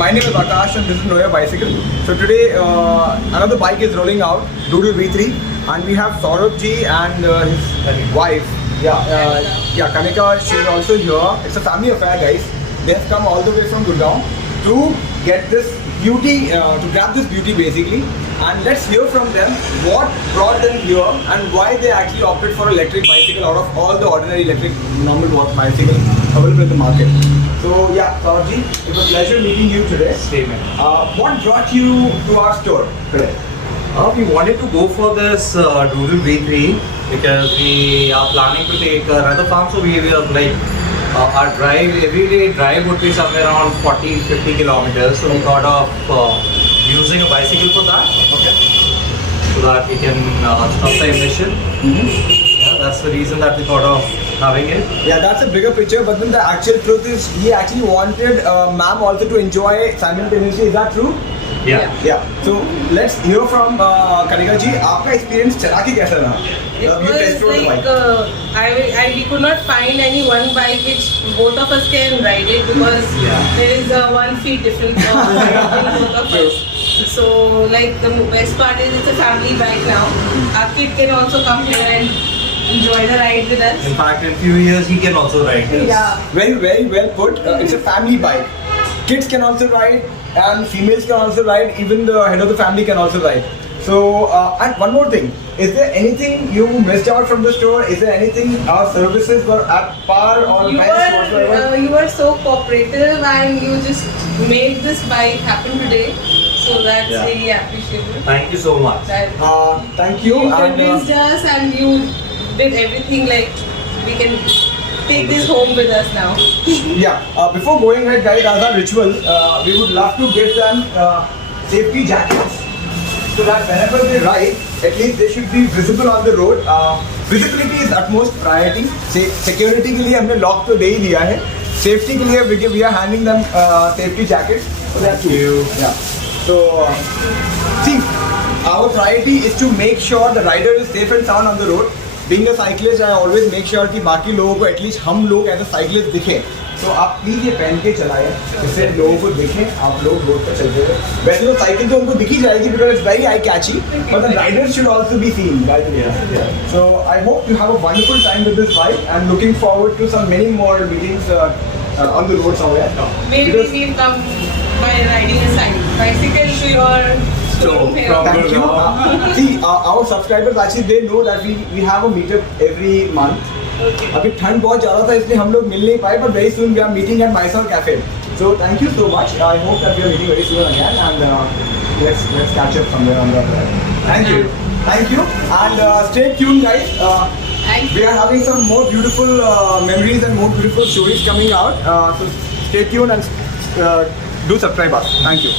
my name is Akash and this is Noya Bicycle. So today another bike is rolling out, Doodle V3, and we have Saurabh ji and his wife. Kanika, she is also here. It's a family affair, guys. They have come all the way from Gurgaon to get this beauty, to grab this beauty basically. And let's hear from them what brought them here and why they actually opted for electric bicycle out of all the ordinary electric normal bicycles available in the market. So yeah, Saurabh, it was a pleasure meeting you today. Same here. What brought you to our store today? We wanted to go for this Doodle V3 because we are planning to take another farm. So we were like, our drive, everyday drive would be somewhere around 40-50 kilometers. So we thought of using a bicycle for that. Okay. So that we can stop the emission. Yeah, that's the reason that we thought of having it. Yeah, that's a bigger picture, but then the actual truth is he actually wanted ma'am also to enjoy simultaneously. Is that true? Yeah. Yeah. So let's hear from Kanika ji. आपका experience चला के कैसा रहा? It was like we could not find any one bike which both of us can ride it because there is a 1 feet difference between both of us. So like the best part is it's a family bike now. Our kid can also come here and enjoy the ride with us. In fact, in few years he can also ride this. Yeah. Very, very well put. It's a family bike. Kids can also ride, and females can also ride. Even the head of the family can also ride. So, and one more thing. Is there anything you missed out from the store? Is there anything our services were at par or best whatsoever? You were so cooperative and you just made this bike happen today. So that's really appreciable. Thank you so much. Thank you. You convinced us and you did everything like we can take this home with us now. Before going ahead, guys, as a ritual, we would love to give them safety jackets so that whenever they ride, at least they should be visible on the road. Visibility is utmost priority. Security के लिए हमने lock तो दे ही दिया है. Safety के लिए we are handing them safety jackets. So Thank you. Yeah. So see, our priority is to make sure the rider is safe and sound on the road. Being a cyclist, I always make sure कि बाकी लोगों को at least हम लोग as a cyclist दिखें. तो आप please ये पहन के चलाएं जिससे लोगों को दिखें आप लोग रोड पर चलते हुए. वैसे तो साइकिल तो उनको दिखी जाएगी because it's very eye catchy, but the riders should also be seen. So I hope you have a wonderful time with this bike and looking forward to some many more meetings on the road somewhere. Maybe we'll come by riding a bicycle to your showroom here. Thank you. See, our subscribers actually they know that we have a meetup every month. अभी ठंड बहुत ज़्यादा था इसलिए हम लोग मिल नहीं पाए but very soon we are meeting at Mysore Cafe. So thank you so much. I hope that we are meeting very soon again and let's catch up somewhere on the other end. Thank you and stay tuned guys. We are having some more beautiful memories and more beautiful stories coming out. So stay tuned and do subscribe us. Thank you.